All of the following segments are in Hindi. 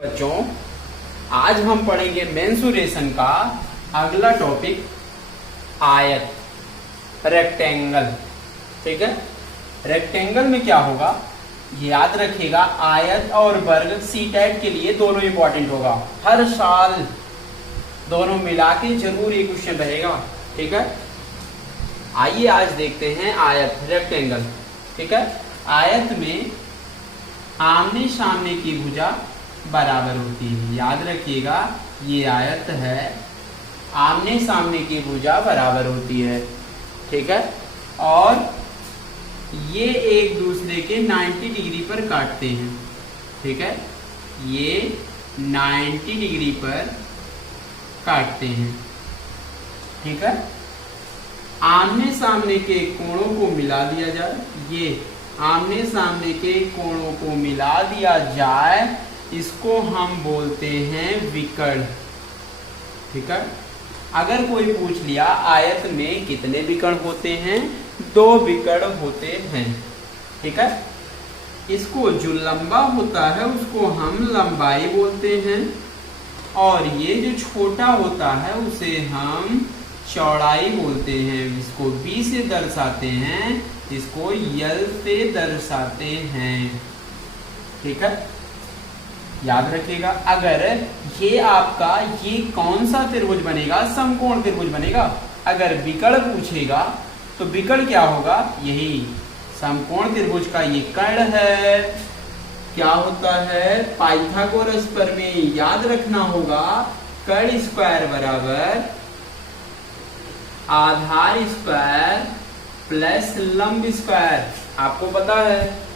बच्चों, आज हम पढ़ेंगे मेंसुरेशन का अगला टॉपिक आयत, रेक्टेंगल। ठीक है, रेक्टेंगल में क्या होगा याद रखिएगा। आयत और वर्ग सीटेट के लिए दोनों इंपॉर्टेंट होगा, हर साल दोनों मिला के जरूर ये क्वेश्चन रहेगा। ठीक है, आइए आज देखते हैं आयत, रेक्टेंगल। ठीक है, आयत में आमने सामने की भुजा बराबर होती है। याद रखिएगा, ये आयत है, आमने सामने की भुजा बराबर होती है। ठीक है, और ये एक दूसरे के 90 डिग्री पर काटते हैं। ठीक है, ये 90 डिग्री पर काटते हैं। ठीक है, आमने सामने के कोणों को मिला दिया जाए, ये आमने सामने के कोणों को मिला दिया जाए, इसको हम बोलते हैं विकर्ण। ठीक है, अगर कोई पूछ लिया आयत में कितने विकर्ण होते हैं, 2 विकर्ण होते हैं। ठीक है, इसको जो लंबा होता है उसको हम लंबाई बोलते हैं, और ये जो छोटा होता है उसे हम चौड़ाई बोलते हैं। इसको b से दर्शाते हैं, इसको l से दर्शाते हैं। ठीक है, याद रखिएगा। अगर ये आपका ये कौन सा त्रिभुज बनेगा, समकोण त्रिभुज बनेगा। अगर विकर्ण पूछेगा तो विकर्ण क्या होगा, यही समकोण त्रिभुज का ये कर्ण है। क्या होता है, पाइथागोरस प्रमेय याद रखना होगा। कर्ण स्क्वायर बराबर आधार स्क्वायर प्लस लंब स्क्वायर। आपको पता है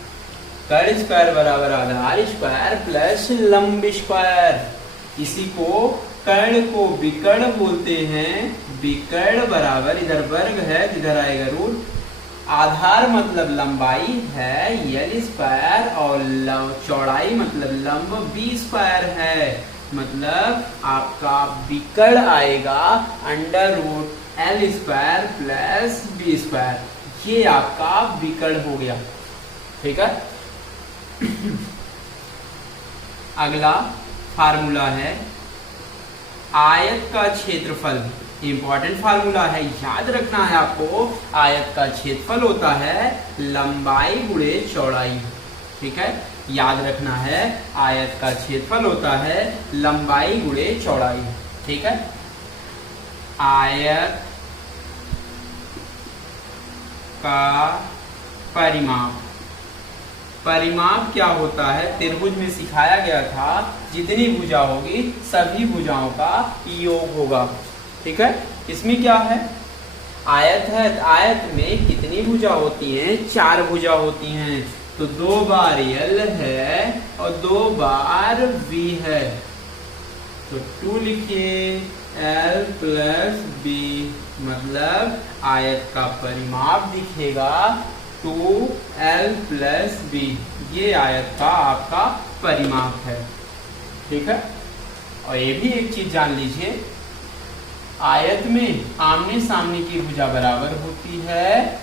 कर्ण स्क्वायर बराबर आधार स्क्वायर प्लस लंब स्क्वायर। इसी को कर्ण को विकर्ण बोलते हैं। विकर्ण बराबर, इधर वर्ग है, इधर आएगा रूट, आधार मतलब लंबाई है l स्क्वायर, और चौड़ाई मतलब लंब b स्क्वायर है। मतलब आपका विकर्ण आएगा under root l square plus b square. ये आपका विकर्ण हो गया। ठीक है, अगला फार्मूला है आयत का क्षेत्रफल। इंपॉर्टेंट फार्मूला है, याद रखना है आपको। आयत का क्षेत्रफल होता है लंबाई गुणे चौड़ाई। ठीक है, याद रखना है, आयत का क्षेत्रफल होता है लंबाई गुणे चौड़ाई। ठीक है, आयत का परिमाप। परिमाप क्या होता है, त्रिभुज में सिखाया गया था, जितनी भुजा होगी सभी भुजाओं का योग होगा। ठीक है, इसमें क्या है, आयत है, आयत में कितनी भुजा होती हैं, 4 भुजा होती हैं। तो 2 बार l है और 2 बार v है, तो 2 लिखिए l प्लस b। मतलब आयत का परिमाप दिखेगा 2l प्लस b। ये आयत का आपका परिमाप है। ठीक है, और ये भी एक चीज जान लीजिए, आयत में आमने सामने की भुजा बराबर होती है,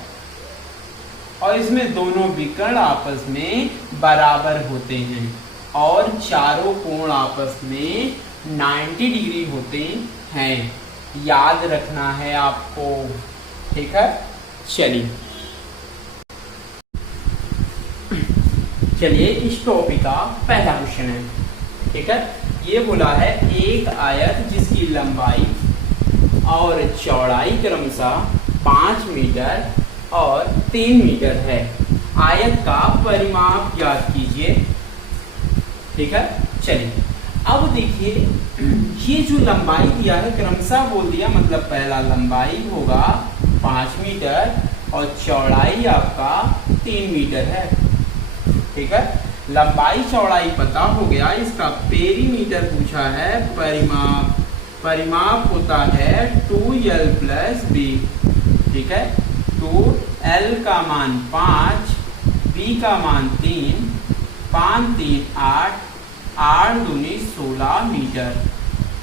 और इसमें दोनों विकर्ण आपस में बराबर होते हैं, और चारों कोण आपस में 90 डिग्री होते हैं। याद रखना है आपको। ठीक है, चलिए इस टॉपिक का पहला क्वेश्चन है। ठीक है, ये बोला है एक आयत जिसकी लंबाई और चौड़ाई क्रमशः 5 मीटर और 3 मीटर है, आयत का परिमाप ज्ञात कीजिए। ठीक है, चलिए अब देखिए, ये जो लंबाई दिया है क्रमशः बोल दिया, मतलब पहला लंबाई होगा 5 मीटर और चौड़ाई आपका 3 मीटर है। ठीक है, लंबाई चौड़ाई पता हो गया, इसका पेरीमीटर पूछा है, परिमाप। परिमाप होता है 2l प्लस b। ठीक है, 2l का मान 5, b का मान 3, 5 3 8, 8 दूनी 16 मीटर।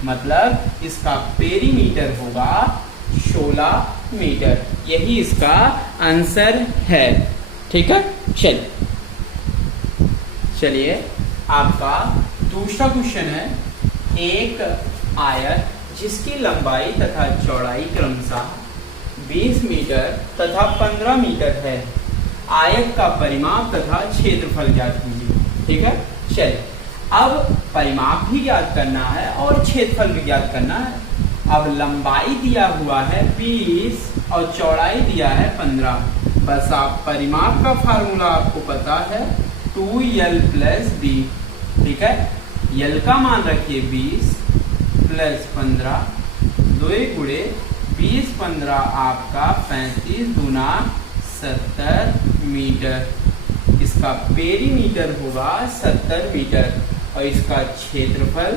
मतलब इसका पेरीमीटर होगा 16 मीटर। यही इसका आंसर है। ठीक है, चलिए आपका दूसरा क्वेश्चन है, एक आयत जिसकी लंबाई तथा चौड़ाई क्रमशः 20 मीटर तथा 15 मीटर है, आयत का परिमाप तथा क्षेत्रफल ज्ञात कीजिए। ठीक है, चलिए अब परिमाप भी ज्ञात करना है और क्षेत्रफल भी ज्ञात करना है। अब लंबाई दिया हुआ है 20 और चौड़ाई दिया है 15। बस आप परिमाप का फार्मूला आपको पता है 2l प्लस b। ठीक है, l का मान रखिए 20 प्लस 15, 2 गुणे 20 15 आपका 35 गुना 70 मीटर। इसका पेरीमीटर होगा 70 मीटर और इसका क्षेत्रफल,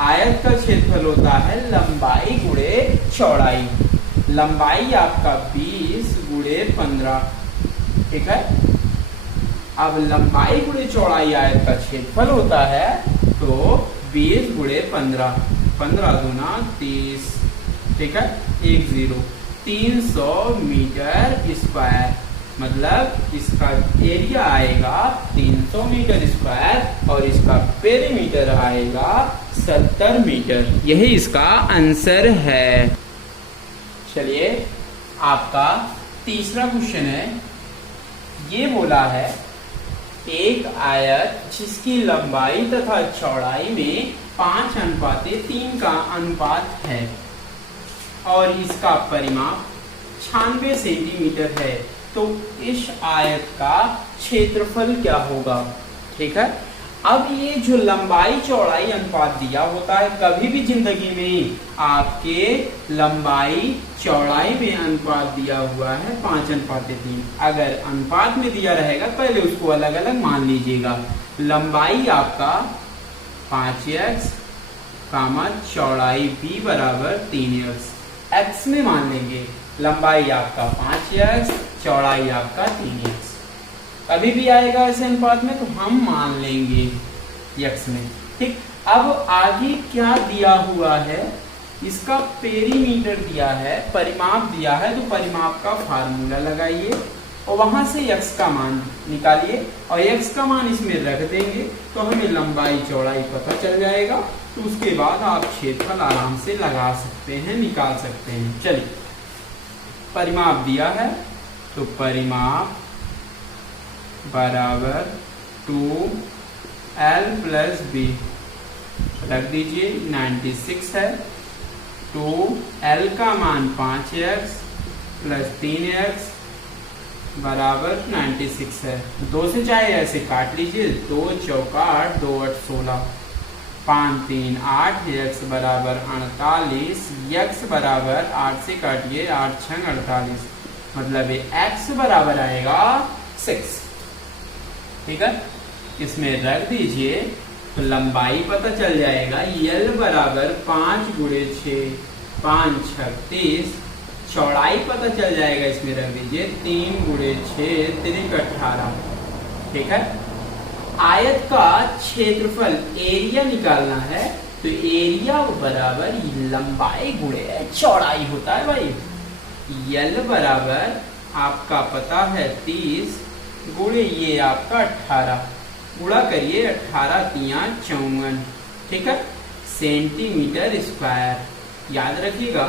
आयत का क्षेत्रफल होता है लंबाई गुणे चौड़ाई। लंबाई आपका 20 गुणे 15। ठीक है, अब लंबाई गुणे चौड़ाई आयत का क्षेत्रफल होता है तो 20 गुणे 15, 15 दूना 30। ठीक है, 300 मीटर स्क्वायर, मतलब इसका एरिया आएगा 300 मीटर स्क्वायर और इसका पेरीमीटर आएगा 70 मीटर। यही इसका आंसर है। चलिए आपका तीसरा क्वेश्चन है, ये बोला है एक आयत जिसकी लंबाई तथा चौड़ाई में 5:3 का अनुपात है और इसका परिमाप 96 सेंटीमीटर है, तो इस आयत का क्षेत्रफल क्या होगा। ठीक है, अब ये जो लंबाई चौड़ाई अनुपात दिया होता है, कभी भी जिंदगी में आपके लंबाई चौड़ाई में अनुपात दिया हुआ है 5:3, अगर अनुपात में दिया रहेगा पहले उसको अलग अलग मान लीजिएगा। लंबाई आपका 5x कामा चौड़ाई b बराबर 3x, x में मान लेंगे। लंबाई आपका 5x, चौड़ाई आपका 3x। कभी भी आएगा ऐसे अनुपात में तो हम मान लेंगे x में। ठीक, अब आगे क्या दिया हुआ है, इसका पेरीमीटर दिया है, परिमाप दिया है, तो परिमाप का फार्मूला लगाइए और वहां से x का मान निकालिए और x का मान इसमें रख देंगे तो हमें लंबाई चौड़ाई पता चल जाएगा। तो उसके बाद आप क्षेत्रफल आराम से लगा सकते हैं, निकाल सकते हैं। चलिए, परिमाप दिया है तो परिमाप बराबर 2l प्लस b रख दीजिए, 96 है। 2l का मान 5x प्लस 3x बराबर 96 है। 2 से चाहे ऐसे काट लीजिए, 2 चौका 8, 2 8 16, 5 3 8, x बराबर 48, x बराबर 8 से काटिए, 8 6 48, मतलब ये x बराबर आएगा 6। ठीक है, इसमें रख दीजिए तो लंबाई पता चल जाएगा, l बराबर 5 गुणे 6, 5 36, चौड़ाई पता चल जाएगा, इसमें रख दीजिए 3 गुणे 6 3 18। ठीक है, आयत का क्षेत्रफल एरिया निकालना है तो एरिया बराबर लंबाई गुणे चौड़ाई होता है भाई। यल बराबर आपका पता है 30 गुणे ये आपका 18, गुणा करिए 18 तिया 54। ठीक है, सेंटीमीटर स्क्वायर। याद रखिएगा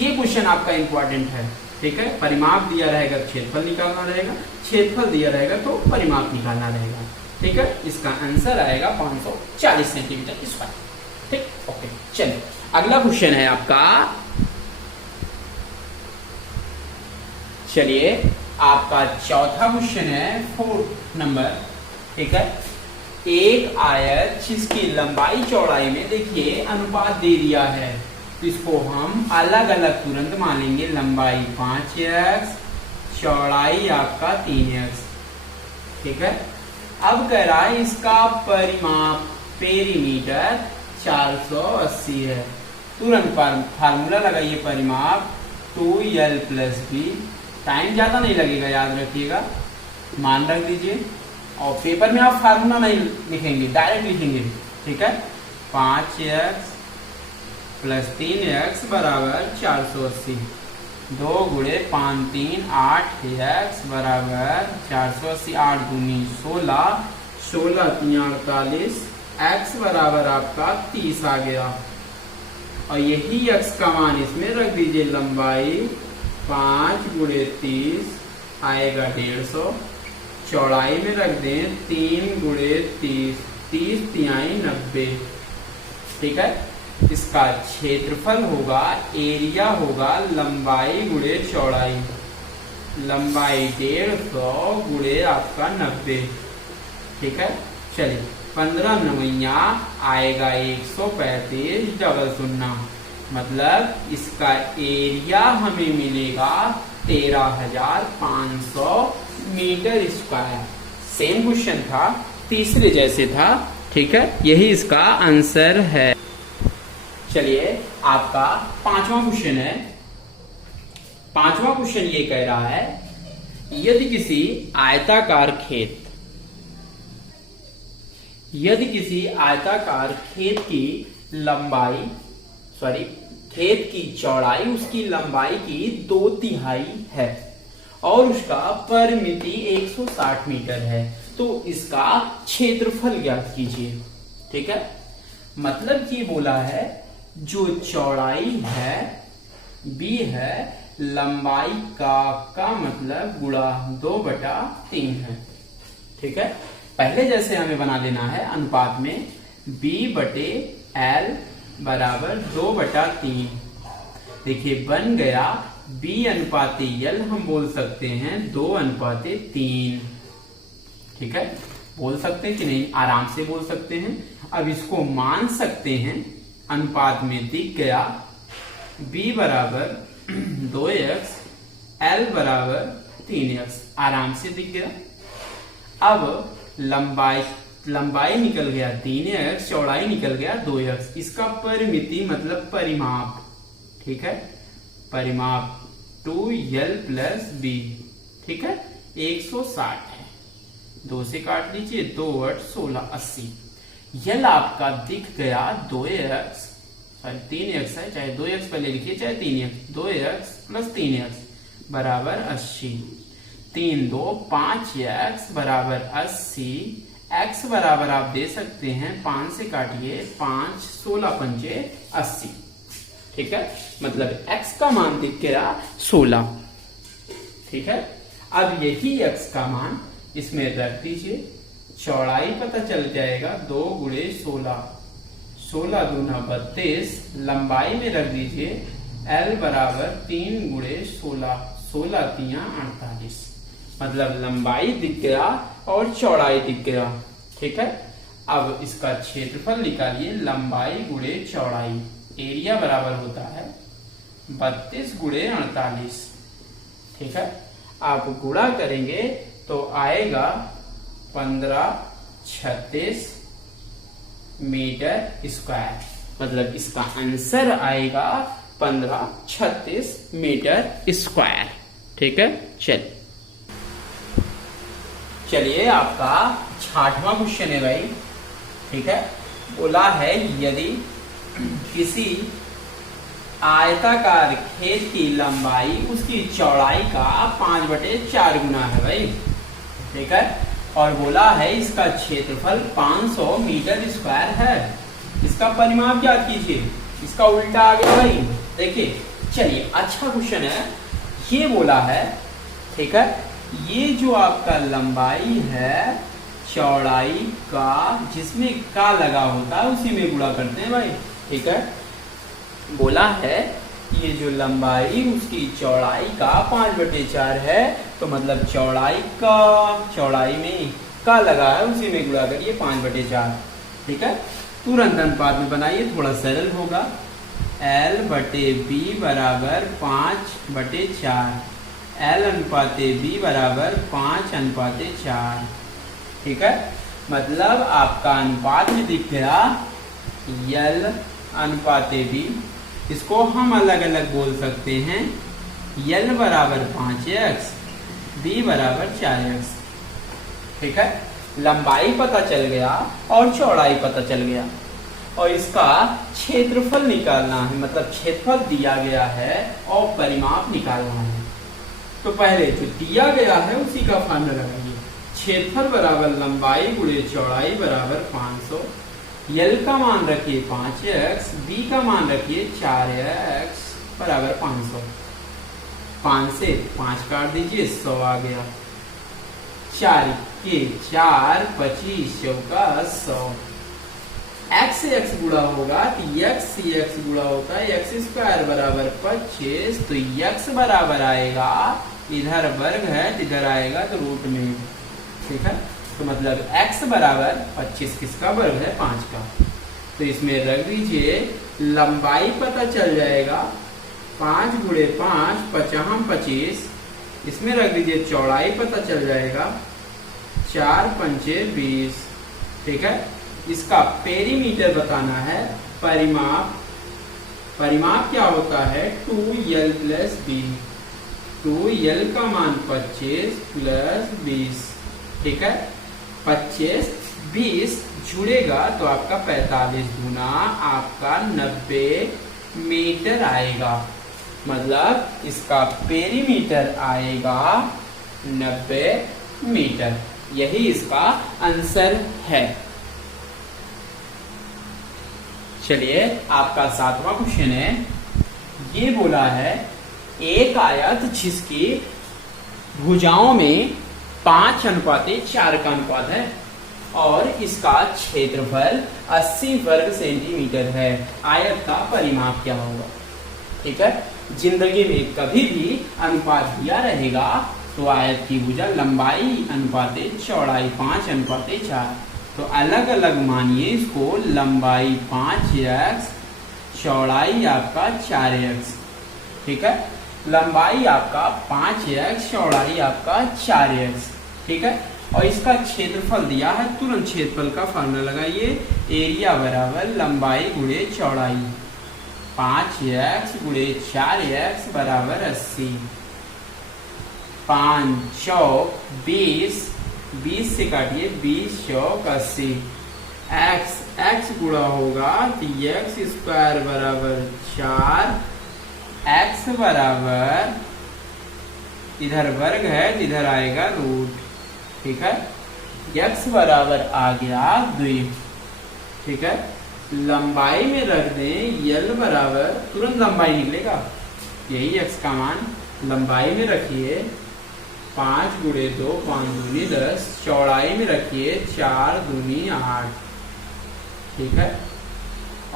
ये क्वेश्चन आपका इंपॉर्टेंट है। ठीक है, परिमाप दिया रहेगा क्षेत्रफल निकालना रहेगा, क्षेत्रफल दिया रहेगा तो परिमाप निकालना रहेगा। ठीक है, इसका आंसर आएगा 540 सेंटीमीटर स्क्वायर। ठीक, ओके। चलिए अगला क्वेश्चन है आपका, चलिए आपका चौथा क्वेश्चन है 4 नंबर। ठीक है, एक आयत जिसकी लंबाई चौड़ाई में देखिए अनुपात दे दिया है, तो इसको हम अलग अलग तुरंत मान लेंगे। लंबाई 5x, चौड़ाई आपका 3x। ठीक है, अब कह रहा है इसका परिमाप पेरीमीटर 480 है। तुरंत फार्मूला लगाइए, परिमाप 2l प्लस b। टाइम ज्यादा नहीं लगेगा, याद रखिएगा, मान रख दीजिए और पेपर में आप फार्मूला नहीं लिखेंगे, डायरेक्ट लिखेंगे। ठीक है, 5x प्लस 3x बराबर 480, 2 गुणे 5 3 8x बराबर 480, 8 दूनी 16, 16 3 48, x बराबर आपका 30 आ गया, और यही x का मान इसमें रख दीजिए, लंबाई 5 गुणे 30 आएगा 150, चौड़ाई में रख दें 3 गुणे 30, 30 तिहाई 90। ठीक है, इसका क्षेत्रफल होगा, एरिया होगा लंबाई गुणे चौड़ाई, लंबाई 150 गुणे आपका 90। ठीक है, चलिए 15 नवैया आएगा 135 डबल शून्ना, मतलब इसका एरिया हमें मिलेगा 13,500 मीटर स्क्वायर। सेम क्वेश्चन था, तीसरे जैसे था। ठीक है, यही इसका आंसर है। चलिए आपका पांचवा क्वेश्चन है। पांचवा क्वेश्चन ये कह रहा है, यदि किसी आयताकार खेत की लंबाई खेत की चौड़ाई उसकी लंबाई की 2/3 है और उसका परिमिति 160 मीटर है, तो इसका क्षेत्रफल ज्ञात कीजिए। ठीक है, मतलब कि बोला है जो चौड़ाई है b है, लंबाई का मतलब गुणा 2/3 है। ठीक है, पहले जैसे हमें बना देना है अनुपात में b/l बराबर 2/3। देखिए बन गया b/l, हम बोल सकते हैं 2/3। ठीक है, बोल सकते हैं कि नहीं, आराम से बोल सकते हैं। अब इसको मान सकते हैं, अनुपात में दिख गया b बराबर 2x, l बराबर 3x, आराम से दिख गया। अब लंबाई निकल गया 3x, चौड़ाई निकल गया 2x, इसका परिमिति मतलब परिमाप। ठीक है, परिमाप 2l + b। ठीक है, 160 है, 2 से काट लीजिए, 2 8 16 80। यल आपका दिख गया 2x, 3x है, चाहे 2x पहले लिखिए चाहे 3x, 2x + 3x बराबर 80। 3 2 5x बराबर 80। x बराबर आप दे सकते हैं 5 से काटिए, 5 16 पंचे 80। ठीक है, मतलब x का मान दिख गया 16। ठीक है, अब यही x का मान इसमें रख दीजिए, चौड़ाई पता चल जाएगा 2 गुणे 16, 16 दूना 32, लंबाई में रख दीजिए l बराबर 3 गुणे 16, 16 तिया 48, मतलब लंबाई दिख गया और चौड़ाई दिख गया। ठीक है, अब इसका क्षेत्रफल निकालिए, लंबाई गुणे चौड़ाई, एरिया बराबर होता है 32 गुणे 48। ठीक है, आप गुणा करेंगे तो आएगा 1536 मीटर स्क्वायर, मतलब इसका आंसर आएगा 1536 मीटर स्क्वायर। ठीक है, चलिए आपका 6वां क्वेश्चन है भाई। ठीक है, बोला है यदि किसी आयताकार खेत की लंबाई उसकी चौड़ाई का 5/4 गुना है भाई। ठीक है, और बोला है इसका क्षेत्रफल 500 मीटर स्क्वायर है, इसका परिमाप ज्ञात कीजिए। इसका उल्टा आ गया भाई। देखिए चलिए, अच्छा क्वेश्चन है ये। बोला है ठीक है, ये जो आपका लंबाई है चौड़ाई का, जिसमें का लगा होता है उसी में गुणा करते हैं भाई। ठीक है, बोला है ये जो लंबाई उसकी चौड़ाई का 5/4 है, तो मतलब चौड़ाई में का लगा है उसी में गुणा करिए 5/4। ठीक है, तुरंत अनुपात में बनाइए, थोड़ा सरल होगा। l/b बराबर 5/4, l/b बराबर 5/4। ठीक है, मतलब आपका अनुपात में दिख गया l/b। इसको हम अलग अलग बोल सकते हैं, l बराबर 5x, b बराबर 4x। ठीक है, लंबाई पता चल गया और चौड़ाई पता चल गया, और इसका क्षेत्रफल निकालना है, मतलब क्षेत्रफल दिया गया है और परिमाप निकालना है। तो पहले जो दिया गया है उसी का फार्मूला लगाइए। क्षेत्रफल बराबर लंबाई गुणे चौड़ाई बराबर 500, यल का मान रखिए 5x, बी का मान रखिए 4x बराबर 500। 5 से 5 काट दीजिए, 100 आ गया। 4 के 4, 25 चौका 100। x से x गुणा होगा तो x से x गुणा होता है, x स्क्वायर बराबर 25, तो x बराबर आएगा, इधर वर्ग है इधर आएगा तो रूट में, ठीक है। तो मतलब x बराबर 25 किसका वर्ग है, 5 का। तो इसमें रख दीजिए, लंबाई पता चल जाएगा, 5 गुणे 5 55 25, इसमें रख दीजिए चौड़ाई पता चल जाएगा, 4 पंचे 20, ठीक है। इसका पेरीमीटर बताना है, परिमाप, परिमाप क्या होता है 2l प्लस b, 2l का मान 25 प्लस 20, ठीक है। 25 20 जुड़ेगा तो आपका 45 गुना आपका 90 मीटर आएगा। मतलब इसका पेरीमीटर आएगा 90 मीटर। यही इसका आंसर है। चलिए आपका 7वां क्वेश्चन है, ये बोला है एक आयत जिसकी भुजाओं में 5:4 का अनुपात है और इसका क्षेत्रफल 80 वर्ग सेंटीमीटर है, आयत का परिमाप क्या होगा। ठीक है, जिंदगी में कभी भी अनुपात दिया रहेगा तो आयत की भुजा लंबाई अनुपाते चौड़ाई 5:4, तो अलग अलग मानिए इसको, लंबाई 5x, चौड़ाई आपका 4x, ठीक है। लंबाई आपका 5x, चौड़ाई आपका 4x, ठीक है। और इसका क्षेत्रफल दिया है, तुरंत क्षेत्रफल का फॉर्मूला लगाइए, एरिया बराबर लंबाई गुणे चौड़ाई, 5x गुणे 4x बराबर 80, 5 चौक 20, 20 से काटिए 20 चौक 80, x गुणा होगा तो x स्क्वायर बराबर 4, x बराबर इधर वर्ग है इधर आएगा रूट, ठीक है। x बराबर आ गया 2, ठीक है। लंबाई में रख दें यल बराबर, तुरंत लंबाई निकलेगा, यही x का मान, लंबाई में रखिए 5 गुणे 2 5 दूनी 10, चौड़ाई में रखिए 4 दूनी 8, ठीक है।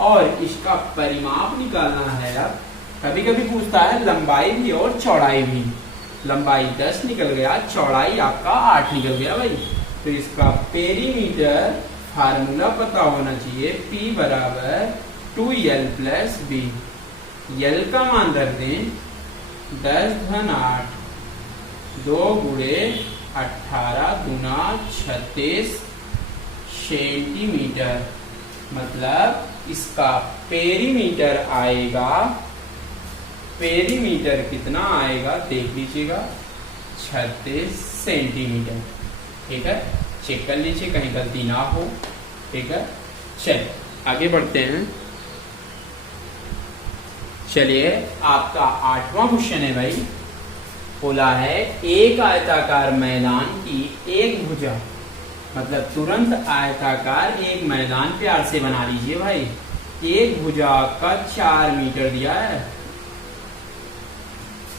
और इसका परिमाप निकालना है। अब कभी कभी पूछता है लंबाई भी और चौड़ाई भी, लंबाई 10 निकल गया, चौड़ाई आपका 8 निकल गया भाई। तो इसका पेरीमीटर फार्मूला पता होना चाहिए, P बराबर 2l प्लस b, यल का मान रख दें 10⁻8, 2 गुणे 18 दूना 36 सेंटीमीटर। मतलब इसका पेरीमीटर आएगा, पेरीमीटर कितना आएगा देख लीजिएगा, 36 सेंटीमीटर, ठीक है। चेक कर लीजिए कहीं गलती ना हो, ठीक है। चलिए आगे बढ़ते हैं। चलिए आपका 8वां क्वेश्चन है भाई, बोला है एक आयताकार मैदान की एक भुजा, मतलब तुरंत आयताकार एक मैदान प्यार से बना लीजिए भाई, एक भुजा का 4 मीटर दिया है,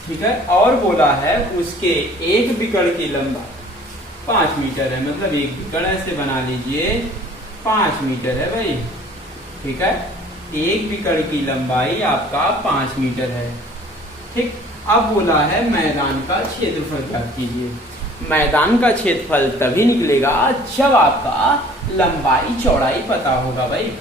ठीक है। और बोला है उसके एक बिकड़ की लंबाई 5 मीटर है, मतलब एक बिकड़ ऐसे बना लीजिए 5 मीटर है भाई, ठीक है। एक बिकड़ की लंबाई आपका 5 मीटर है, ठीक। अब बोला है मैदान का क्षेत्रफल ज्ञात कीजिए। मैदान का क्षेत्रफल तभी निकलेगा जब आपका लंबाई चौड़ाई पता होगा भाई,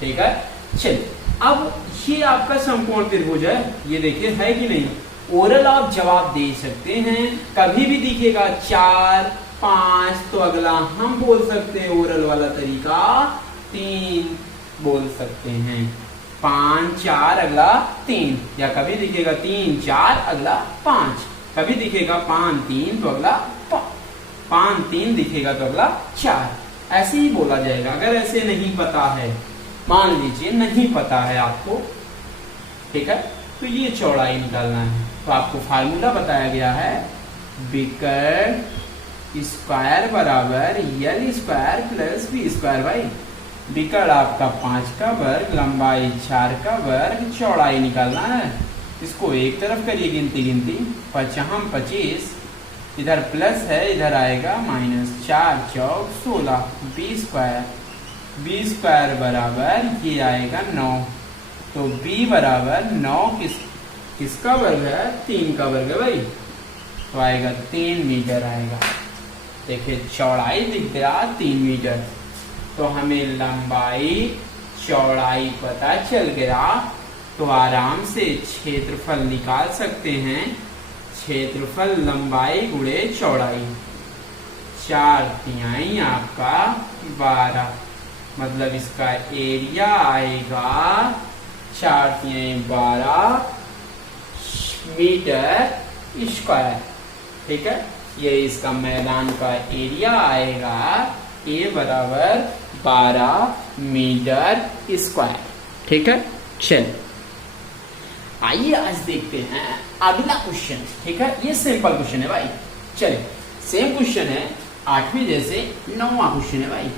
ठीक है। चलिए अब ये आपका समकोण त्रिभुज है, ये देखिए है कि नहीं। ओरल आप जवाब दे सकते हैं, कभी भी दिखेगा 4 5 तो अगला हम बोल सकते हैं ओरल वाला तरीका 3 बोल सकते हैं, 5 4 अगला 3, या कभी दिखेगा 3 4 अगला 5, कभी दिखेगा 5 3 तो अगला 5 3 दिखेगा तो अगला 4, ऐसे ही बोला जाएगा। अगर ऐसे नहीं पता है, मान लीजिए नहीं पता है आपको, ठीक है, तो ये चौड़ाई निकालना है। तो आपको फार्मूला बताया गया है, बिकड़ स्क्वायर बराबर L square plus B square भाई, विकर्ण आपका 5 का वर्ग, लंबाई 4 का वर्ग, चौड़ाई निकालना है। इसको एक तरफ करिए गिनती गिनती, 5 25, इधर प्लस है, इधर आएगा माइनस, 4 चौक 16, 20 स्क्वायर, 20 स्क्वायर बराबर ये आएगा 9। तो b बराबर 9 किसका वर्ग है? 3 का वर्ग है भाई। तो आएगा 3 मीटर आएगा। देखिए चौड़ाई दिख गया 3 मीटर, तो हमें लंबाई चौड़ाई पता चल गया। तो आराम से क्षेत्रफल निकाल सकते हैं। क्षेत्रफल लंबाई गुणे चौड़ाई, 4 तिहाई आपका 12, मतलब इसका एरिया आएगा 4 तिहाई 12 मीटर स्क्वायर। ठीक है, ये इसका मैदान का एरिया आएगा, ए बराबर 12 मीटर स्क्वायर। ठीक है, चल आइए आज देखते हैं अगला क्वेश्चन। ठीक है, ये सिंपल क्वेश्चन है भाई। चले सेम क्वेश्चन है 8वीं जैसे 9वां क्वेश्चन है भाई।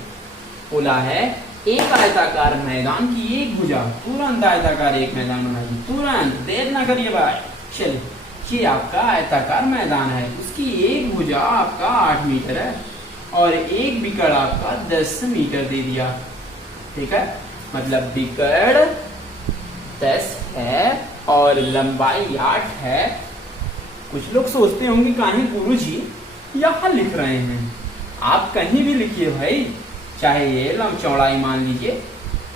बोला है एक आयताकार मैदान की एक भुजा, तुरंत आयताकार एक मैदान बनाइए, तुरंत देर ना करिए भाई। चलिए, ये आपका आयताकार मैदान है, उसकी एक भुजा आपका 8 मीटर है और एक विकर्ण आपका 10 मीटर दे दिया। ठीक है, मतलब विकर्ण 10 है और लंबाई 8 है। कुछ लोग सोचते होंगे कहीं गुरुजी यहाँ लिख रहे हैं। आप कहीं भी लिखिए भाई, चाहे ये लंब चौड़ाई मान लीजिए,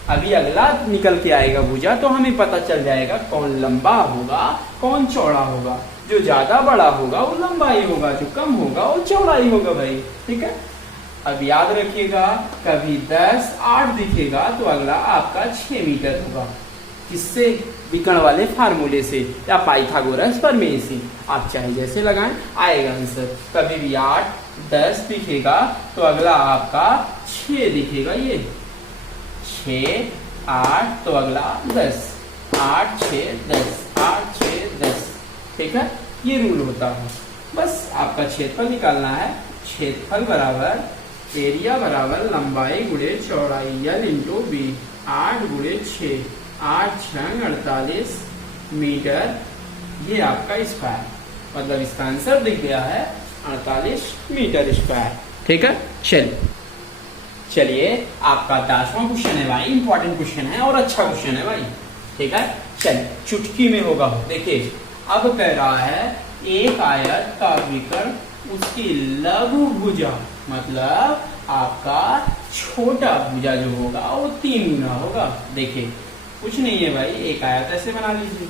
अभी अगला निकल के आएगा भुजा, तो हमें पता चल जाएगा कौन लंबा होगा कौन चौड़ा होगा। जो ज्यादा बड़ा होगा वो लंबाई होगा, जो कम होगा वो चौड़ाई होगा भाई। ठीक है, अब याद रखिएगा, कभी 10 8 दिखेगा तो अगला आपका 6 मीटर होगा। किससे? विकर्ण वाले फार्मूले से या पाइथागोरस प्रमेय से, आप चाहे जैसे लगाएं आएगा आंसर। कभी भी 8 10 दिखेगा तो अगला आपका 6 दिखेगा, ये 6 8 तो अगला 10, 8 6 10, 8 6 10। ठीक है, ये रूल होता है। बस आपका क्षेत्रफल निकालना है। क्षेत्रफल बराबर एरिया बराबर लंबाई गुणे चौड़ाई, L इंटू बी, 8 गुणे 6, 8 6 48 मीटर, ये आपका स्क्वायर, मतलब इसका आंसर दिख गया है 48 मीटर स्क्वायर। ठीक है, चलिए आपका 10वां क्वेश्चन है भाई, इंपॉर्टेंट क्वेश्चन है और अच्छा क्वेश्चन है भाई। ठीक है, चलिए चुटकी में होगा। देखिए अब कह रहा है एक आयत का विकर्ण उसकी लघु भुजा, मतलब आपका छोटा भुजा जो होगा वो 3 गुना होगा। देखिए कुछ नहीं है भाई, एक आयत ऐसे बना लीजिए,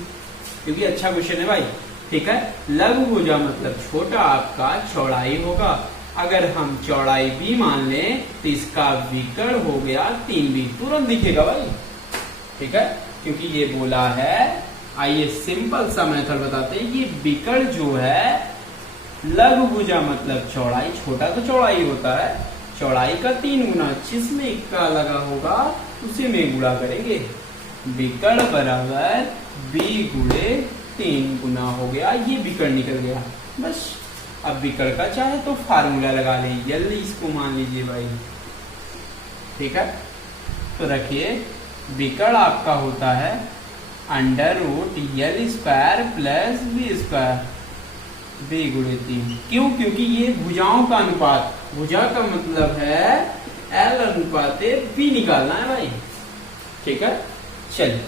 क्योंकि अच्छा क्वेश्चन है भाई। ठीक है, लघु भुजा मतलब छोटा आपका चौड़ाई होगा। अगर हम चौड़ाई b मान लें तो इसका विकर्ण हो गया 3b, तुरंत दिखेगा भाई। ठीक है, क्योंकि ये बोला है। आइए सिंपल सा मेथड बताते हैं। ये विकर्ण जो है लघु भुजा मतलब चौड़ाई, छोटा तो चौड़ाई होता है, चौड़ाई का 3 गुना, जिसमें इक्का लगा होगा उसे में गुणा करेंगे। विकर्ण बराबर b गुणे 3 गुना हो गया, ये विकर्ण निकल गया। बस अब विकर्ण का चाहे तो फार्मूला लगा लें, जल्दी इसको मान लीजिए भाई। ठीक है, तो रखिए विकर्ण आपका होता है under root L square plus B square, b गुणे 3। क्यों? क्योंकि ये भुजाओं का अनुपात, भुजा का मतलब है L अनुपात b निकालना है भाई। ठीक है, चलिए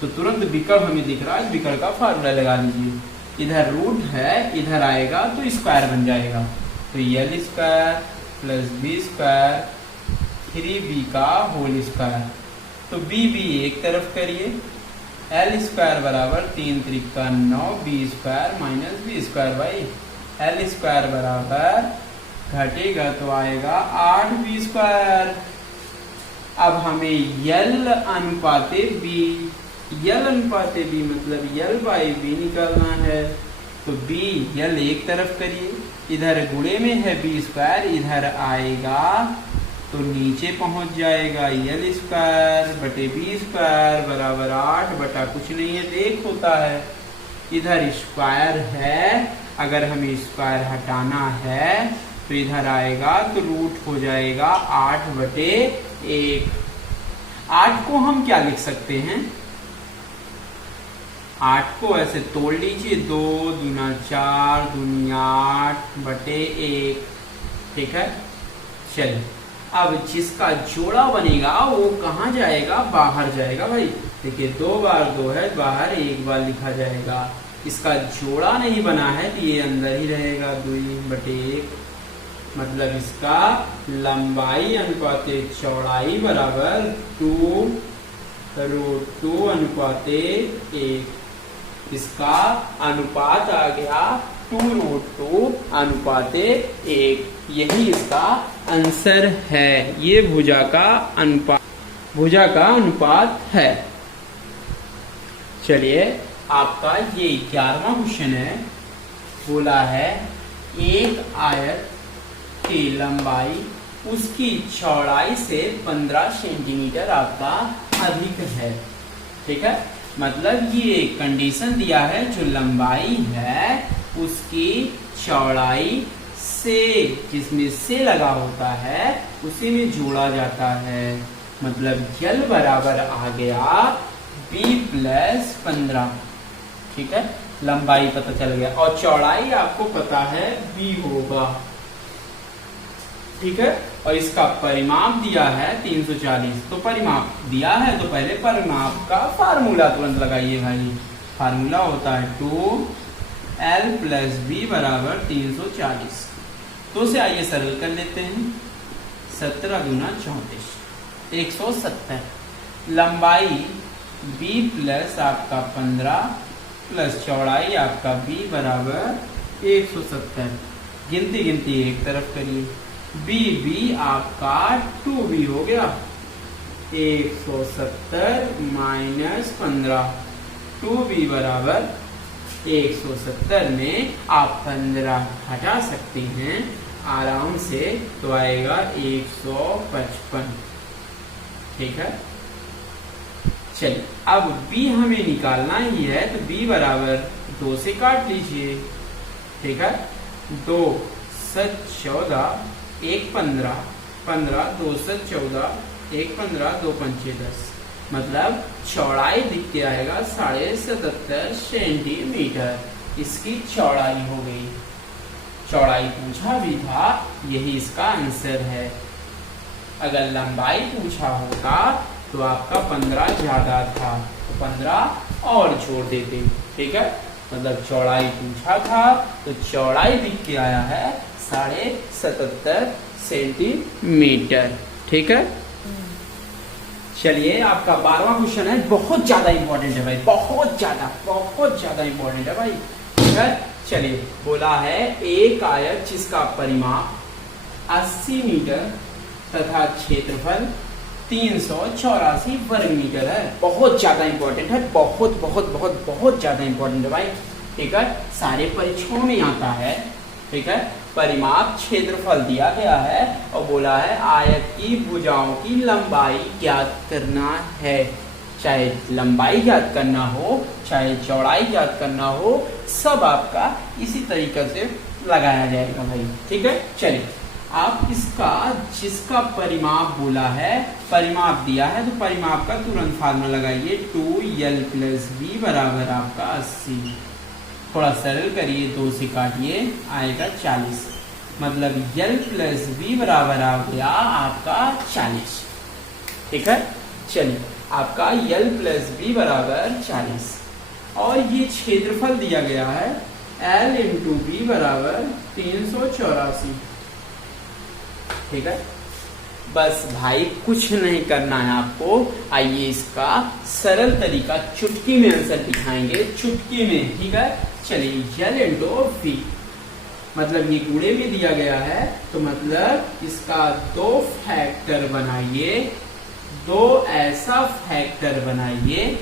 तो तुरंत विकर्ण हमें दिख रहा है, विकर्ण का फार्मूला लगा लीजिए। इधर रूट है, इधर आएगा तो स्क्वायर बन जाएगा, तो L square plus B square 3b का होल स्क्वायर। तो b एक तरफ करिए, L स्क्वायर बराबर 3 त्रिका 9, b square minus B square भाई। L स्क्वायर बराबर घटेगा तो आएगा 8b स्क्वायर। अब हमें L अनुपाते b, L अनुपाते b मतलब L बाई b निकालना है। तो b L एक तरफ करिए, इधर गुणे में है b स्क्वायर, इधर आएगा तो नीचे पहुंच जाएगा L स्क्वायर बटे b स्क्वायर बराबर 8 बटा कुछ नहीं है तो 1 होता है। इधर स्क्वायर है, अगर हमें स्क्वायर हटाना है तो इधर आएगा तो रूट हो जाएगा 8 बटे 1। 8 को हम क्या लिख सकते हैं, 8 को ऐसे तोड़ लीजिए, 2 दूना 4 दूनी 8 बटे 1, ठीक है। चलिए अब जिसका जोड़ा बनेगा वो कहाँ जाएगा, बाहर जाएगा भाई। देखिए 2 बार 2 है, बाहर 1 बार लिखा जाएगा। इसका जोड़ा नहीं बना है तो ये अंदर ही रहेगा, 2 बटे 1। मतलब इसका लंबाई अनुपात चौड़ाई बराबर 2√2 अनुपात 1। इसका अनुपात आ गया 2√2 अनुपात 1। यही इसका आंसर है। ये भुजा का अनुपात है। चलिए आपका ये 11वां क्वेश्चन है। बोला है एक आयत की लंबाई उसकी चौड़ाई से 15 सेंटीमीटर आपका अधिक है, ठीक है। मतलब ये कंडीशन दिया है, जो लंबाई है उसकी चौड़ाई से, जिसमें से लगा होता है उसी में जोड़ा जाता है। मतलब यल बराबर आ गया b+15, ठीक है। लंबाई पता चल गया और चौड़ाई आपको पता है b होगा, ठीक है। और इसका परिमाप दिया है 340। तो परिमाप दिया है तो पहले परिमाप का फार्मूला तुरंत लगाइए भाई। फार्मूला होता है 2l + b बराबर 340। तो उसे आइए सरल कर लेते हैं। 17 दूना 34, 170। लंबाई b प्लस आपका 15 प्लस चौड़ाई आपका b बराबर 170। गिनती एक तरफ करिए, b आपका 2b हो गया। 170 माइनस 15, 2b बराबर 170 में आप 15 हटा सकते हैं आराम से, तो आएगा 155, ठीक है। चलिए अब b हमें निकालना ही है, तो b बराबर 2 से काट लीजिए, ठीक है। 2 7 14 1 15, 15 2 7 14 1 15 2 5 10। मतलब चौड़ाई दिख के आएगा 77.5 सेंटीमीटर। इसकी चौड़ाई हो गई। चौड़ाई पूछा भी था, यही इसका आंसर है। अगर लंबाई पूछा होता तो आपका 15 ज्यादा था, तो 15 और जोड़ देते, ठीक है। मतलब चौड़ाई पूछा था तो चौड़ाई दिख के आया है 77.5 सेंटीमीटर, ठीक है। चलिए आपका 12वां क्वेश्चन है, बहुत ज्यादा इंपॉर्टेंट है भाई, बहुत ज्यादा इंपॉर्टेंट है भाई, ठीक है। चलिए बोला है एक आयत जिसका परिमाप 80 मीटर तथा क्षेत्रफल 384 वर्ग मीटर है। बहुत ज्यादा इंपॉर्टेंट है, बहुत ज्यादा इंपॉर्टेंट है भाई, ठीक है। सारे परीक्षाओं में आता है, ठीक है। परिमाप क्षेत्रफल दिया गया है और बोला है आयत की भुजाओं की लंबाई ज्ञात करना है। चाहे लंबाई ज्ञात करना हो, चाहे चौड़ाई ज्ञात करना हो, सब आपका इसी तरीके से लगाया जाएगा भाई, ठीक है। चलिए आप इसका जिसका परिमाप बोला है, परिमाप दिया है तो परिमाप का तुरंत फार्मूला लगाइए। 2l + b बराबर आपका 80। थोड़ा सरल करिए, 2 से काटिए, आएगा 40। मतलब l + b बराबर आ गया आपका 40, ठीक है। चलिए आपका l + b बराबर 40 और ये क्षेत्रफल दिया गया है l × b बराबर 384, ठीक है। बस भाई कुछ नहीं करना है आपको। आइए इसका सरल तरीका चुटकी में आंसर दिखाएंगे, चुटकी में, ठीक है। चलिए l × v, मतलब ये गुणे में दिया गया है तो मतलब इसका 2 फैक्टर बनाइए, 2 ऐसा फैक्टर बनाइए,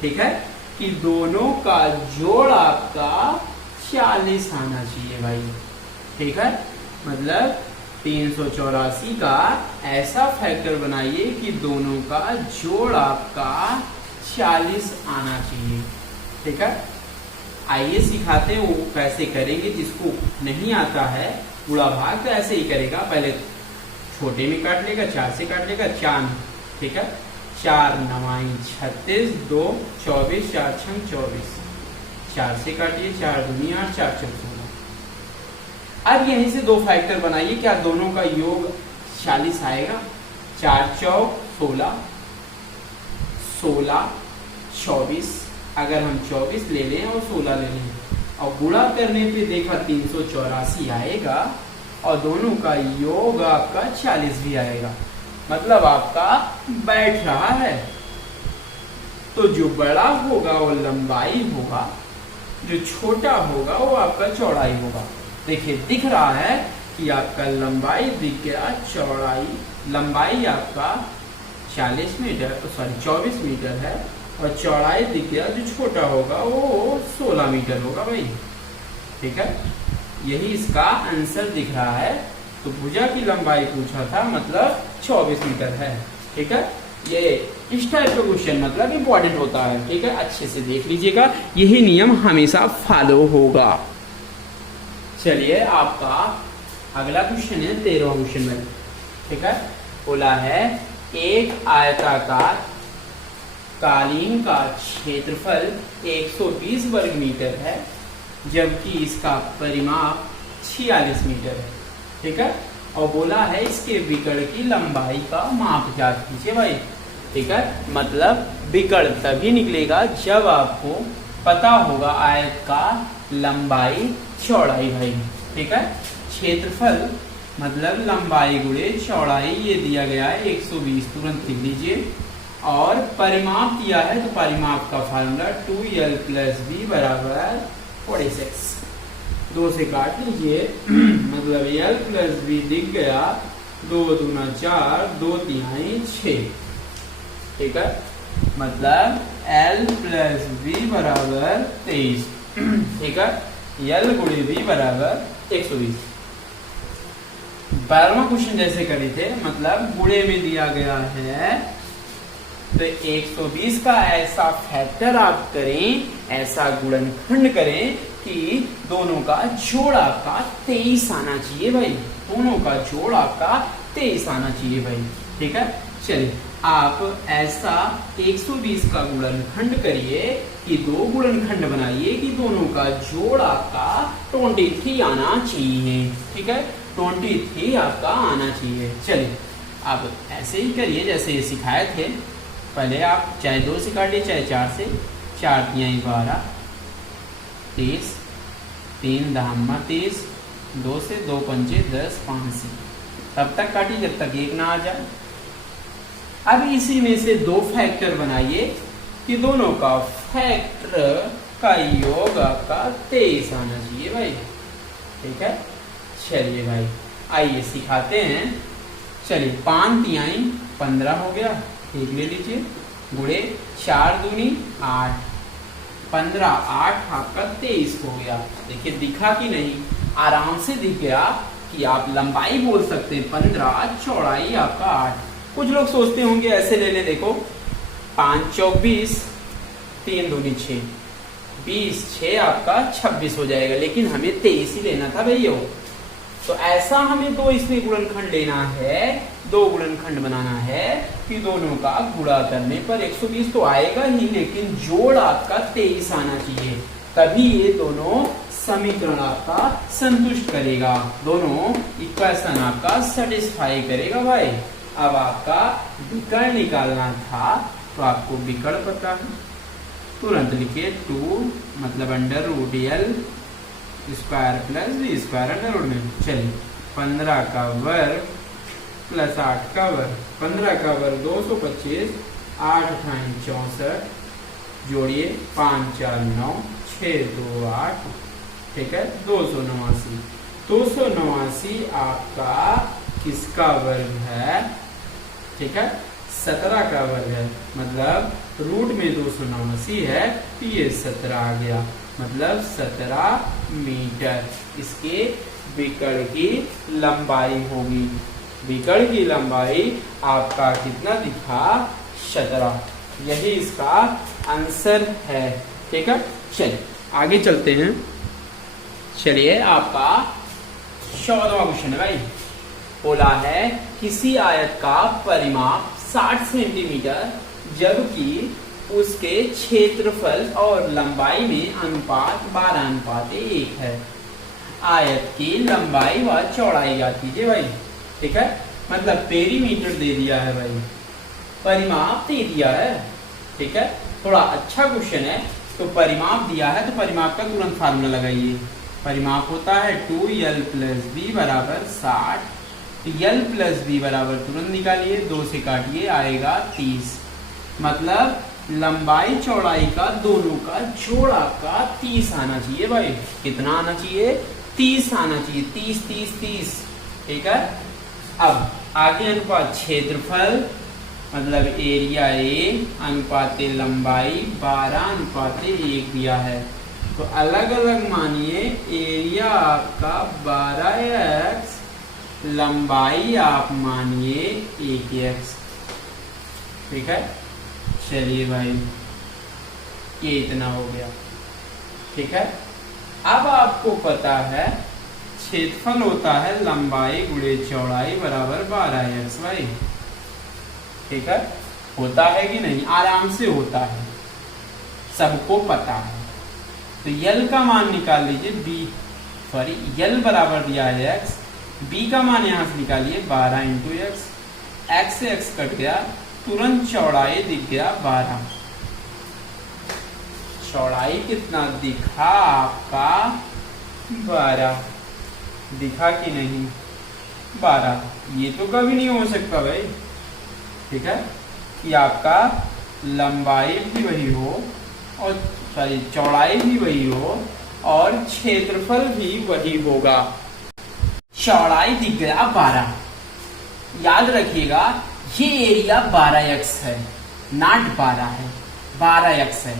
ठीक है, कि दोनों का जोड़ आपका 40 आना चाहिए भाई, ठीक है। मतलब 384 का ऐसा फैक्टर बनाइए कि दोनों का जोड़ आपका 40 आना चाहिए, ठीक है। आइए सिखाते हैं वो कैसे करेंगे। जिसको नहीं आता है उड़ा भाग तो ऐसे ही करेगा, पहले छोटे में काट लेगा, 4 से काट लेगा, 4 ठीक है, 4 9 36, 2 24, 4 6 24, 4 से काटिए, 4 दूनी 8, 4 6 16। अब यहीं से 2 फैक्टर बनाइए, क्या दोनों का योग 46 आएगा? 4 चौक 16, 16 24, अगर हम 24 ले लें और 16 ले लें और गुणा करने पे देखा 384 आएगा और दोनों का योग आपका 40 भी आएगा, मतलब आपका बैठ रहा है। तो जो बड़ा होगा वो लंबाई होगा, जो छोटा होगा वो आपका चौड़ाई होगा। देखिए दिख रहा है कि आपका लंबाई दिख गया, चौड़ाई, लंबाई आपका 40 मीटर, सॉरी 24 मीटर है और चौड़ाई दिख गया, जो छोटा होगा वो 16 मीटर होगा भाई। ठीक है, यही इसका आंसर दिख रहा है। तो भुजा की लंबाई पूछा था, मतलब 24 मीटर है। ठीक है, ये इस टाइप का क्वेश्चन मतलब इंपॉर्टेंट होता है। ठीक है, अच्छे से देख लीजिएगा, यही नियम हमेशा फॉलो होगा। चलिए आपका अगला क्वेश्चन है 13वां क्वेश्चन में। ठीक है, बोला है एक आयताकार कालीन का क्षेत्रफल 120 वर्ग मीटर है, जबकि इसका परिमाप 46 मीटर है। ठीक है, और बोला है इसके विकर्ण की लंबाई का माप ज्ञात कीजिए भाई। ठीक है, मतलब विकर्ण तभी निकलेगा जब आपको पता होगा आयत का लंबाई चौड़ाई भाई। ठीक है, क्षेत्रफल मतलब लंबाई गुणे चौड़ाई, ये दिया गया है 120, तुरंत लिख लीजिए। और परिमाप दिया है, तो परिमाप का फार्मूला 2l + b बराबर 46, 2 से काट लीजिए मतलब l + b दिख गया, 2 दूना 4, 2 तिहाई 6। ठीक है, मतलब l + b बराबर 23। ठीक है, l गुणे b बराबर 120। 12वां क्वेश्चन जैसे करे थे, मतलब गुणे में दिया गया है, तो 120 का ऐसा फैक्टर आप करें, ऐसा गुणनखंड करें कि दोनों का जोड़ आपका 23 आना चाहिए भाई। दोनों का जोड़ आपका 23 आना चाहिए भाई। ठीक है, चलिए आप ऐसा 120 का गुणनखंड करिए कि 2 गुणनखंड बनाइए कि दोनों का जोड़ आपका 23 आना चाहिए। ठीक है, 23 आपका आना चाहिए। चलिए अब ऐसे ही करिए जैसे ये सिखाए थे। पहले आप चाहे 2 से काटिए चाहे 4 से, 4 तिहाई 12, 23, 3 दहम्मा 30, 2 से 2 पंचे 10, 5 से, तब तक काटिए जब तक 1 ना आ जाए। अब इसी में से 2 फैक्टर बनाइए कि दोनों का फैक्टर का योग आपका 23 आना चाहिए भाई। ठीक है, चलिए भाई आइए सिखाते हैं। चलिए 5 तिहाई 15 हो गया, एक ले लीजिए, गुणे 4 दूनी 8, 15, 8 आपका 23 हो गया। देखिए दिखा कि नहीं, आराम से दिख गया कि आप लंबाई बोल सकते हैं 15, चौड़ाई आपका 8। कुछ लोग सोचते होंगे ऐसे ले ले, देखो 5 चौक 20, 3 दूनी 6, 20, 6 आपका 26 हो जाएगा, लेकिन हमें 23 ही लेना था भैया। तो ऐसा हमें 2 इसमें गुणनखंड लेना है, 2 गुणनखंड बनाना है कि दोनों का गुणा करने पर 120 तो आएगा ही, लेकिन जोड़ आपका 23 आना चाहिए, तभी ये दोनों समीकरण आपका संतुष्ट करेगा, दोनों इक्वेशन आपका सेटिस्फाई करेगा भाई। अब आपका विकर्ण निकालना था, तो आपको विकर्ण पता है, तुरंत लिखिए 2 मतलब √l square plus b square under में। चलिए 15 का वर्ग प्लस 8 का वर्ग, 15 का वर्ग 225, 8 × 64, जोड़िए 5 4 9, 6 2 8। ठीक है, 289। 289 आपका किसका वर्ग है? ठीक है, 17 का वर्ग है, मतलब रूट में 289 है, तो ये 17 आ गया, मतलब 17 मीटर इसके विकर्ण की लंबाई होगी। विकर्ण की लंबाई आपका कितना दिखा? 17। यही इसका आंसर है। ठीक है, चलिए आगे चलते हैं। चलिए आपका 14वां क्वेश्चन है भाई। बोला है किसी आयत का परिमाप 60 सेंटीमीटर, जबकि उसके क्षेत्रफल और लंबाई में अनुपात 12:1 है। आयत की लंबाई व चौड़ाई याद कीजिए भाई, ठीक है। मतलब पेरीमीटर दे दिया है भाई, परिमाप दे दिया है, ठीक है। थोड़ा अच्छा क्वेश्चन है, तो परिमाप दिया है तो परिमाप का तुरंत फार्मूला लगाइए। परिमाप होता है 2l + b = 60। l + b बराबर तुरंत निकालिए, 2 से काटिए, आएगा 30। मतलब लंबाई चौड़ाई का दोनों का जोड़ा का 30 आना चाहिए भाई। कितना आना चाहिए? 30 आना चाहिए। 30 30 30, ठीक है। अब आगे अनुपात क्षेत्रफल, मतलब एरिया ए अनुपात लंबाई 12:1 दिया है। तो अलग अलग मानिए, एरिया आपका 12x, लंबाई आप मानिए 1x, ठीक है। चलिए भाई, ये इतना हो गया, ठीक है। अब आपको पता है क्षेत्रफल होता है लंबाई गुणे चौड़ाई बराबर 12x भाई, ठीक है। होता है कि नहीं? आराम से होता है, सबको पता है। तो यल का मान निकाल लीजिए, यल बराबर दिया है x, b का मान यहां से निकालिए 12 × x, x से x कट गया, तुरंत चौड़ाई दिख गया 12। चौड़ाई कितना दिखा आपका? 12 दिखा कि नहीं? 12। ये तो कभी नहीं हो सकता भाई, ठीक है, कि आपका लंबाई भी वही हो और चौड़ाई भी वही हो और क्षेत्रफल भी वही होगा। चौड़ाई दिख गया 12। याद रखिएगा, ये एरिया 12x है, नॉट 12 है, 12x है,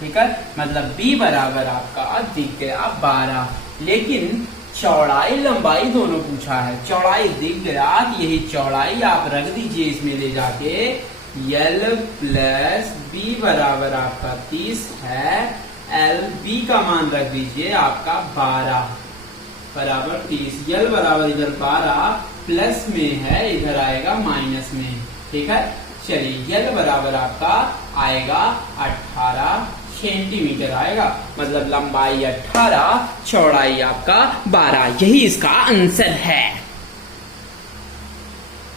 ठीक है। मतलब b बराबर आपका दिख गया 12, लेकिन चौड़ाई लंबाई दोनों पूछा है। चौड़ाई दिख गया, यही चौड़ाई आप रख दीजिए इसमें ले जाके, l + b बराबर आपका 30 है, l b का मान रख दीजिए आपका 12 बराबर 30। यल बराबर इधर 12 प्लस में है, इधर आएगा माइनस में, ठीक है। चलिए, यल बराबर आपका आएगा 18 सेंटीमीटर आएगा। मतलब लंबाई 18, चौड़ाई आपका 12, यही इसका आंसर है।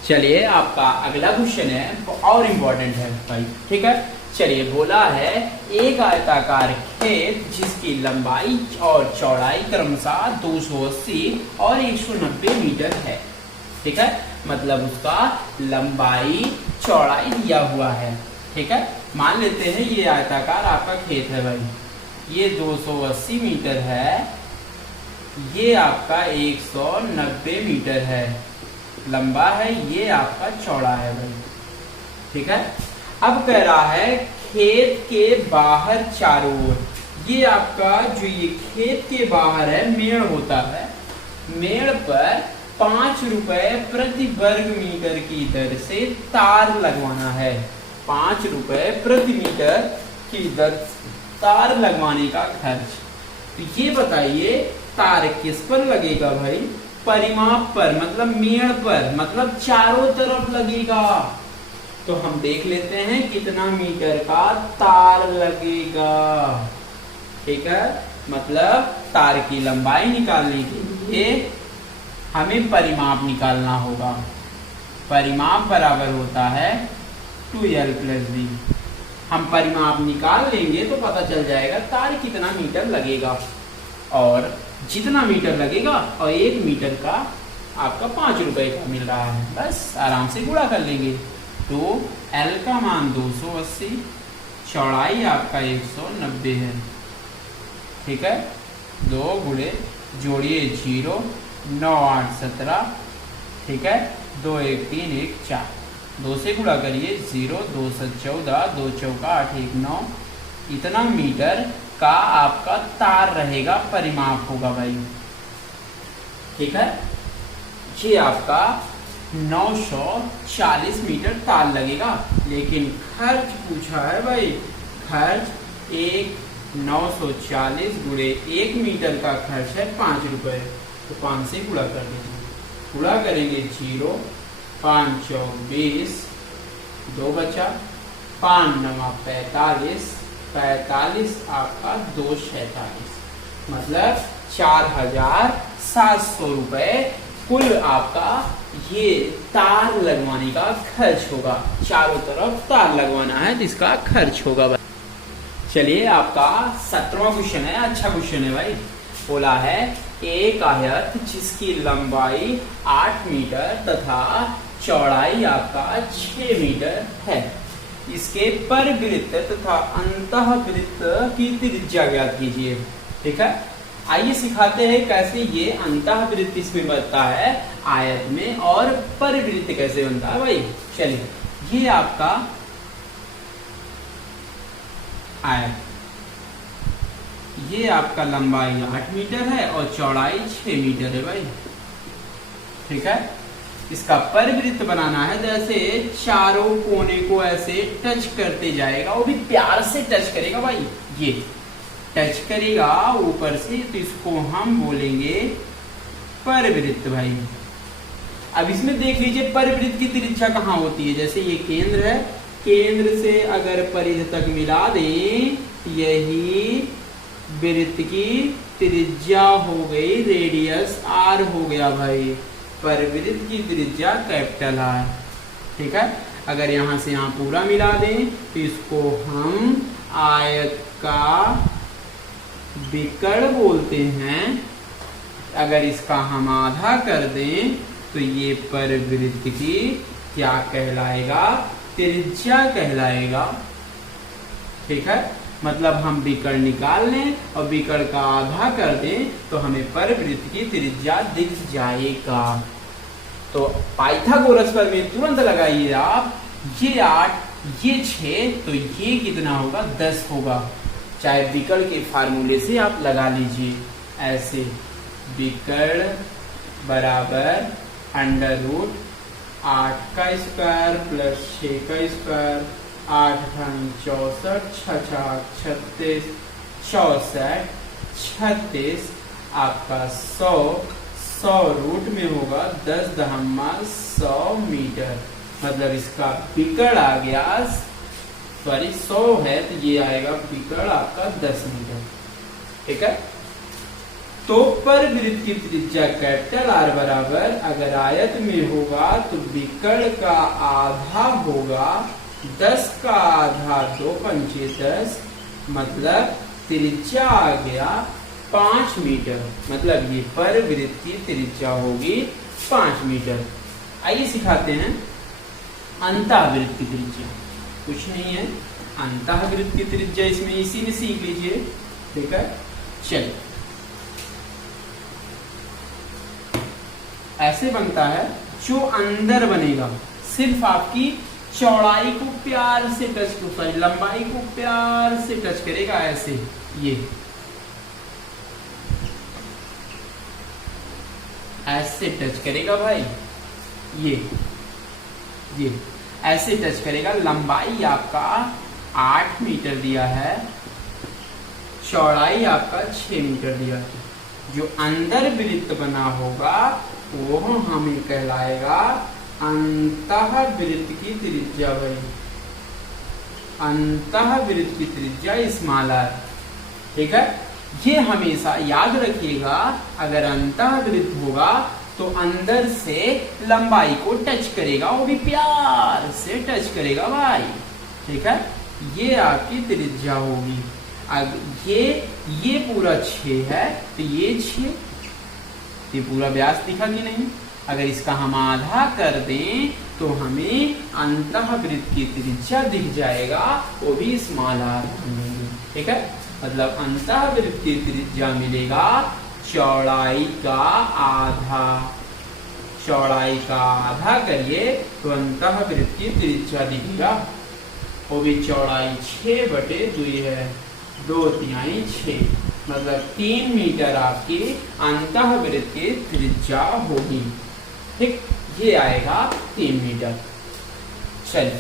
चलिए, आपका अगला क्वेश्चन है और इम्पोर्टेंट है भाई, ठीक है। चलिए, बोला है एक आयताकार खेत जिसकी लंबाई और चौड़ाई क्रमशः 280 और 190 मीटर है, ठीक है। मतलब उसका लंबाई चौड़ाई दिया हुआ है, ठीक है। मान लेते हैं ये आयताकार आपका खेत है भाई, ये 280 मीटर है, ये आपका 190 मीटर है, लंबा है, ये आपका चौड़ा है भाई, ठीक है। अब कह रहा है खेत के बाहर चारों ओर, ये आपका जो ये खेत के बाहर है मेड़ होता है, मेड़ पर 5 रुपए प्रति वर्ग मीटर की दर से तार लगवाना है। 5 रुपए प्रति मीटर की दर से तार लगवाने का खर्च। तो ये बताइए तार किस पर लगेगा भाई? परिमाप पर, मतलब मेड़ पर, मतलब चारों तरफ लगेगा। तो हम देख लेते हैं कितना मीटर का तार लगेगा, ठीक है। मतलब तार की लंबाई निकालने के लिए हमें परिमाप निकालना होगा। परिमाप बराबर होता है 2l + b। हम परिमाप निकाल लेंगे तो पता चल जाएगा तार कितना मीटर लगेगा, और जितना मीटर लगेगा और 1 मीटर का आपका 5 रुपए का मिल रहा है, बस आराम से गुणा कर लेंगे। तो l का मान 280, चौड़ाई आपका 190 है, ठीक है। 2 गुणे जोड़िए 0, 9 8 17, ठीक है। 2 1 3 1 4, 2 से गुणा करिए 0, 2 7 14, 2 चौका 8 1 9, इतना मीटर का आपका तार रहेगा, परिमाप होगा भाई, ठीक है। ये आपका 940 मीटर तार लगेगा, लेकिन खर्च पूछा है भाई। खर्च 940 गुणे 1 मीटर का खर्च है 5 रुपए, तो 5 से गुणा कर दीजिए। गुणा करेंगे 0, 5 चौक 20, 2 बचा, 5 9 45, 45 आपका 2 46, मतलब 4700 रुपए कुल आपका ये तार लगवाने का खर्च होगा। चारों तरफ तार लगवाना है तो इसका खर्च होगा भाई। चलिए आपका 17वां क्वेश्चन है, अच्छा क्वेश्चन है भाई। बोला है एक आयत जिसकी लंबाई 8 मीटर तथा चौड़ाई आपका 6 मीटर है, इसके परिवृत्त तथा अंतःवृत्त की त्रिज्या ज्ञात कीजिए। ठीक है, आइए सिखाते हैं कैसे ये अंतःवृत्त इसमें बनता है आयत में और परिवृत्त कैसे बनता है भाई। चलिए, ये आपका आयत, ये आपका लंबाई 8 मीटर है और चौड़ाई 6 मीटर है भाई। ठीक है, इसका परिवृत्त बनाना है, जैसे चारों कोने को ऐसे टच करते जाएगा, वो भी प्यार से टच करेगा भाई, ये टच करेगा ऊपर से, तो इसको हम बोलेंगे परिवृत्त भाई। अब इसमें देख लीजिए परिवृत्त की त्रिज्या कहाँ होती है, जैसे ये केंद्र है, केंद्र से अगर परिध तक मिला दें, यही वृत्त की त्रिज्या हो गई, रेडियस आर हो गया भाई, परिवृत्त की त्रिज्या कैपिटल आर। ठीक है, अगर यहां से यहां पूरा मिला दें तो इसको हम आयत का विकर्ण बोलते हैं। अगर इसका हम आधा कर दें तो ये परिवृत्त की क्या कहलाएगा, त्रिज्या कहलाएगा। ठीक है, मतलब हम विकर्ण निकाल लें और विकर्ण का आधा कर दें तो हमें परिवृत्त की त्रिज्या दिख जाएगा। तो पाइथागोरस पर में तुरंत लगाइए आप, ये 8 ये 6 तो ये कितना होगा, 10 होगा। चाहे विकर्ण के फार्मूले से आप लगा लीजिए ऐसे, विकर्ण बराबर √8 का स्क्वायर प्लस 6 का स्क्वायर, 8 64, 6 36, 64 36 आपका 100 रूट में होगा 10 मीटर, मतलब इसका विकर्ण आ गया, सॉरी 100 है तो ये आएगा विकर्ण आपका 10 मीटर। ठीक है, तो परिवृत्त की त्रिज्या कैपिटल आर बराबर, अगर आयत में होगा तो विकर्ण का आधा होगा, 10 का आधा 2 पंचे 10, मतलब त्रिज्या आ गया 5 मीटर, मतलब ये परिवृत्त की त्रिज्या होगी 5 मीटर। आइए सिखाते हैं अंतःवृत्त की त्रिज्या, कुछ नहीं है, अंतःवृत्त की त्रिज्या इसमें इसी में सीख लीजिए। ठीक है, चलिए ऐसे बनता है, जो अंदर बनेगा सिर्फ आपकी चौड़ाई को प्यार से टच, सॉरी लंबाई को प्यार से टच करेगा, ऐसे ये ऐसे टच करेगा भाई, ये ऐसे टच करेगा। लंबाई आपका 8 मीटर दिया है, चौड़ाई आपका 6 मीटर दिया है। जो अंदर वृत्त बना होगा वो हमें कहलाएगा अंतःवृत्त की त्रिज्या भाई, अंतःवृत्त की त्रिज्या स्मॉल आर। ठीक है, ये हमेशा याद रखिएगा, अगर अंतःवृत्त होगा तो अंदर से लंबाई को टच करेगा, वो भी प्यार से टच करेगा भाई। ठीक है, ये आपकी त्रिज्या होगी। अब ये पूरा 6 है तो ये 6, ये पूरा व्यास दिखा कि नहीं। अगर इसका हम आधा कर दें तो हमें अंतःवृत्त की त्रिज्या दिख जाएगा, वो भी स्मॉल आर। ठीक है, मतलब अंतःवृत्त की त्रिज्या मिलेगा चौड़ाई का आधा, चौड़ाई का आधा करिए तो अंतःवृत्त की त्रिज्या दिखेगा, वो भी चौड़ाई 6/2 है, 2/3 6, मतलब 3 मीटर आपकी अंतःवृत्त की त्रिज्या होगी। ठीक, ये आएगा 3 मीटर। चलिए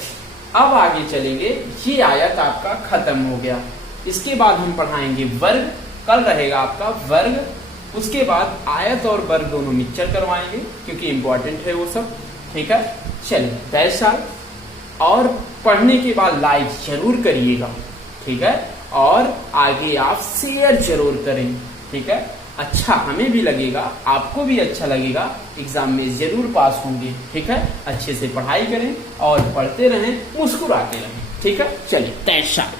अब आगे चलेंगे, ये आयत आपका खत्म हो गया। इसके बाद हम पढ़ाएंगे वर्ग, कल रहेगा आपका वर्ग, उसके बाद आयत और वर्ग दोनों मिक्सचर करवाएंगे क्योंकि इंपॉर्टेंट है वो सब। ठीक है, चलिए वैशाल और पढ़ने के बाद लाइक जरूर करिएगा, ठीक है, और आगे आप शेयर जरूर करें, ठीक है। अच्छा हमें भी लगेगा, आपको भी अच्छा लगेगा, एग्जाम में जरूर पास होंगे, ठीक है। अच्छे से पढ़ाई करें और पढ़ते रहें, मुस्कुराते रहें, ठीक है। चलिए तैशा।